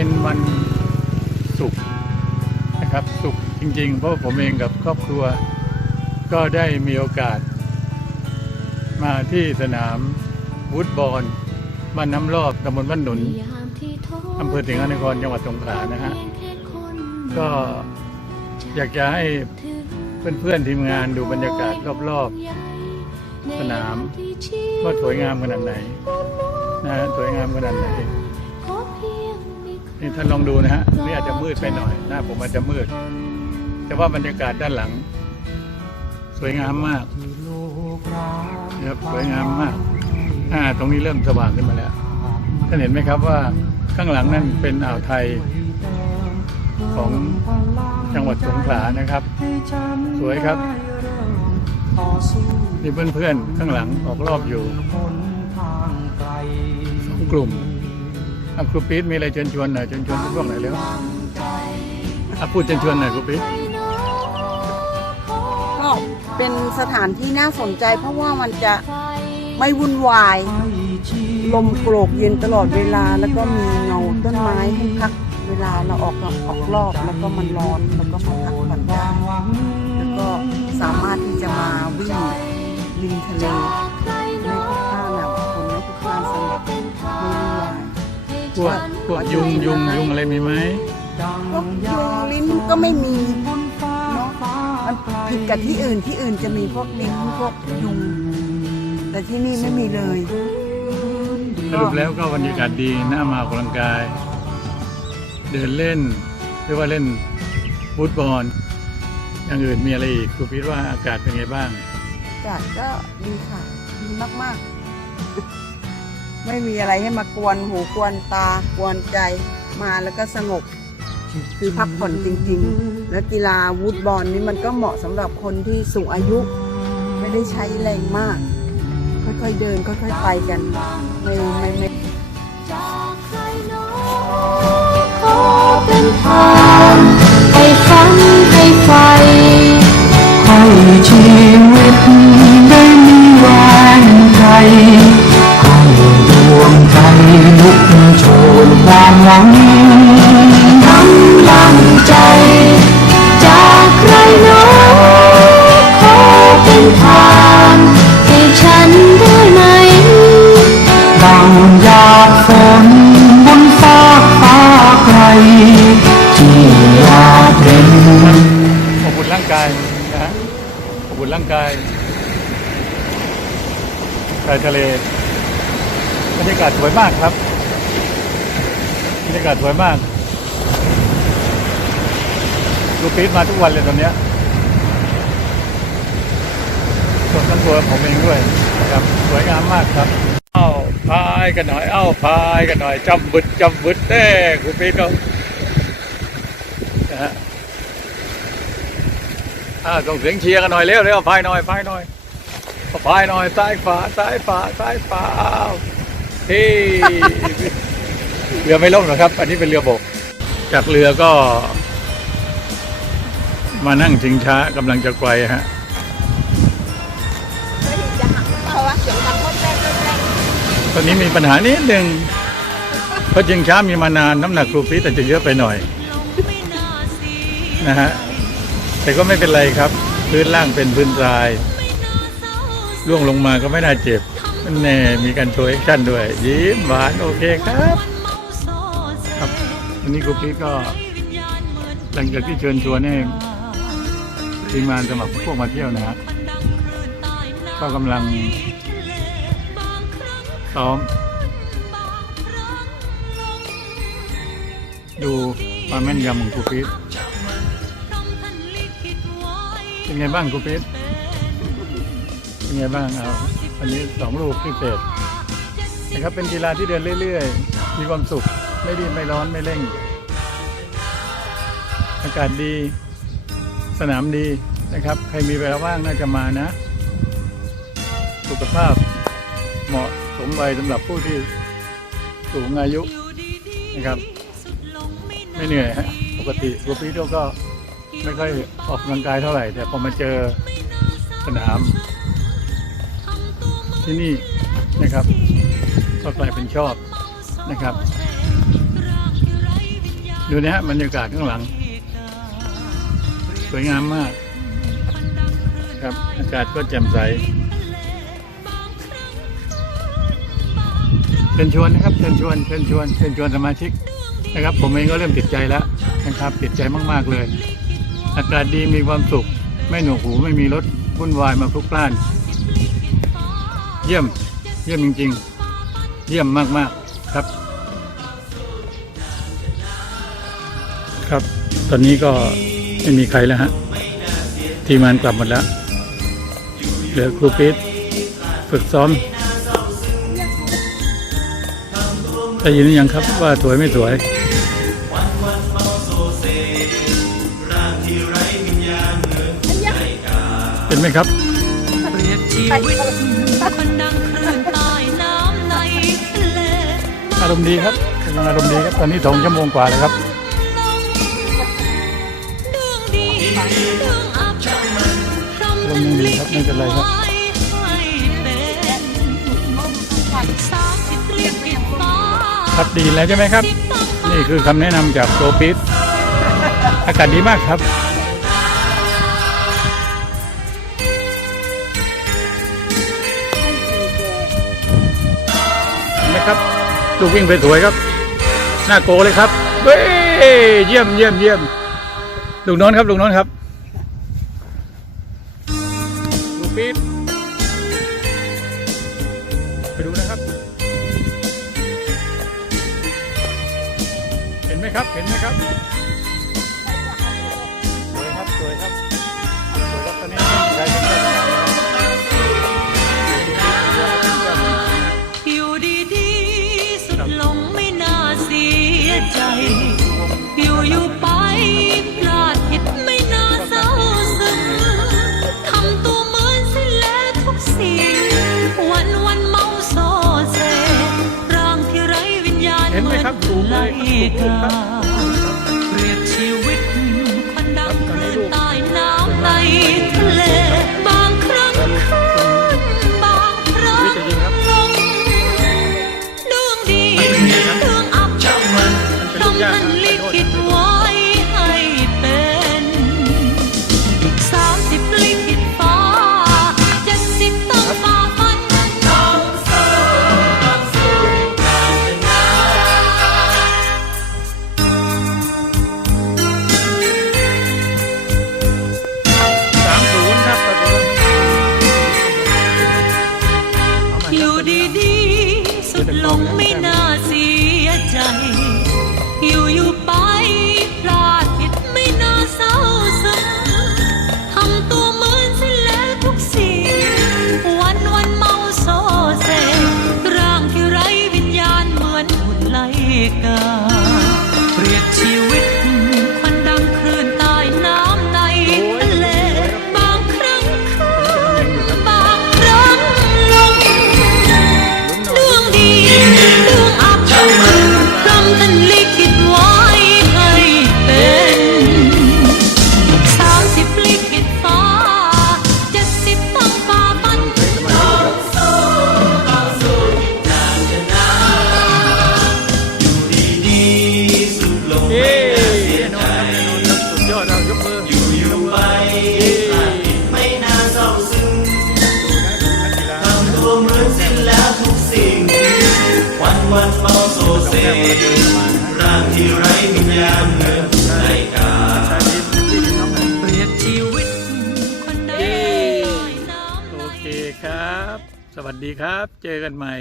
เป็นวันศุกร์นะครับศุกร์จริง ๆ เพราะผมเองกับครอบครัว ก็ได้มีโอกาส มาที่สนามวูดบอลบ้านน้ำรอบตำบลบ้านหนุนอำเภอสิงห์นครจังหวัดสงขลานะฮะก็อยากจะให้เพื่อนๆทีมงานดูบรรยากาศรอบๆสนามว่าสวยงามขนาดไหนนะฮะสวยงามขนาดไหน นี่ท่านลองดูนะฮะนี่อาจจะมืดไปหน่อย หน้าผมอาจจะมืด แต่ว่าบรรยากาศด้านหลัง สวยงามมากนะครับสวยงามมากอ่าตรงนี้เริ่มสว่างขึ้นมาแล้วท่านเห็นไหมครับว่าข้างหลังนั่นเป็นอ่าวไทยของจังหวัดสงขลานะครับ สวยครับมีเพื่อนๆข้างหลังออกรอบอยู่สองกลุ่ม อะครูปี๊ดมีอะไรเชิญชวนหน่อยเชิญชวนพวกไหน่อยเร็วอะพูดเชิญชวนหน่อยครูปี๊ดก็เป็นสถานที่น่าสนใจเพราะว่ามันจะไม่วุ่นวาย ลมโกรกเย็นตลอดเวลาแล้วก็มีเงาต้นไม้ให้พักเวลาเราออกออกรอบแล้วก็มันร้อนแล้วก็มาพักผ่อนได้แล้วก็สามารถที่จะมาวิ่งริมทะเล พวกพวกยุงยุงยุงอะไรมีไหมพวกยุงลิ้นก็ไม่มีเนาะมันผิดกับที่อื่นที่อื่นจะมีพวกลิ้นพวกยุง แต่ที่นี่ไม่มีเลย สรุปแล้วก็บรรยากาศดีน่ามาออกกำลังกาย เดินเล่นหรือว่าเล่นฟุตบอลอย่างอื่นมีอะไรอีกครูพีทว่าอากาศเป็นไงบ้าง อากาศก็ดีค่ะ ดีมากๆ ไม่มีอะไรให้มากวนหูกวนตากวนใจมาแล้วก็สงบคือพักผ่อนจริง ๆ แล้วกีฬาวูดบอลนี่มันก็เหมาะสำหรับคนที่สูงอายุ ไม่ได้ใช้แรงมาก ค่อยๆเดินค่อยๆไปกันไม่ไม่ไม่ขอเป็นทางให้ฝันให้ไฟให้ชีวิต ความหวังกำลังใจ จากใครหนอขอเป็นทางให้ฉันได้ไหมดังหยาดฝนบนฟ้าฟ้าไกลที่อยากเห็นอบอุ่นร่างกายนะฮะอบอุ่นร่างกายชายทะเลบรรยากาศสวยมากครับ บรรยากาศสวยมากครูปีทมาทุกวันเลยตอนเนี้ยส่วนทั้งตัวผมเองด้วยครับสวยงามมากครับ เอ้าพายกันหน่อย เอ้าพายกันหน่อยจำบึดจำบึดเด้ครูปีทก็นะฮะอ่าส่งเสียงเชียร์กันหน่อยเร็วเร็วพายหน่อยพายหน่อยพายหน่อยซ้ายขวาซ้ายขวาซ้ายขวาเฮ้ เรือไม่ล่มหรอกครับ อันนี้เป็นเรือบก จากเรือก็ มานั่งชิงช้ากำลังจะไกวฮะตอนนี้มีปัญหานิดหนึ่งเพราะชิงช้ามีมานานน้ำหนักครูปีแต่จะเยอะไปหน่อยนะฮะแต่ก็ไม่เป็นไรครับ พื้นล่างเป็นพื้นทรายล่วงลงมาก็ไม่น่าเจ็บแน่มีการโชว์แอคชั่นด้วย ยิ้มหวานโอเคครับครับ วันนี้ครูพีก็หลังจากที่เชิญชวนให้ทีมงานสมัครพวกมาเที่ยวนะฮะก็กำลังซ้อม ดูความแม่นยำของครูพีทเป็นไงบ้างครูพิษเป็นไงบ้างเอาอันนี้สองลูกพิเศษนะครับเป็นกีฬาที่เดินเรื่อย ๆ มีความสุข ไม่รีบไม่ร้อนไม่เร่ง อากาศดีสนามดีนะครับ ใครมีเวลาว่างน่าจะมานะ สุขภาพเหมาะสมวัยสำหรับผู้ที่สูงอายุนะครับ ไม่เหนื่อยฮะปกติครูพิษก็ไม่ค่อยออกกำลังกายเท่าไหร่ แต่พอมาเจอสนาม ที่นี่นะครับก็กลายเป็นชอบนะครับ ดูนะฮะบรรยากาศข้างหลัง สวยงามมาก ครับอากาศก็แจ่มใสเชิญชวนนะครับเชิญชวนเชิญชวนเชิญชวนสมาชิกนะครับ ผมเองก็เริ่มติดใจแล้วนะครับ ติดใจมาก ๆ เลย อากาศดีมีความสุข ไม่หนวกหูไม่มีรถวุ่นวายมาพลุกพล่าน เยี่ยม เยี่ยมจริง ๆ เยี่ยมมาก ๆ ครับ ครับ ตอนนี้ก็ไม่มีใครแล้วฮะ ทีมงานกลับหมดแล้ว เหลือครูปิดฝึกซ้อมได้ยินหรือยังครับว่าสวยไม่สวยเป็นไหมครับเปรียบชีวิตคนดังคลื่นใต้น้ำในทะเลอารมณ์ดีครับกำลังอารมณ์ดีครับ ตอนนี้สองชั่วโมงกว่าแล้วครับ มอารมณ์ยังดีครับไม่เป็นไรครับให้เป็นสามสิบเรียกผิดฟ้าครับดีแล้วใช่ไหมครับ นี่คือคำแนะนำจากโปรปิดอากาศดีมากครับนไหมครับลูกวิ่งไปสวยครับ หน้าโกเลยครับเว้ยเยี่ยมเยี่ยมเยี่ยม ลูกโน้นครับลูกโน้นครับลูกปิดไปดูนะครับ เห็นไหมครับ เห็นไหมครับ รักเลยครับถูกาครับเปรียบชีวิตคนดังคลื่นใต้น้ำในทะเล เมาโซเซร่างที่ไร้วิญญาณเหมือนกาเปรียนชีวิตคนได้โอเคครับ สวัสดีครับ เจอกันใหม่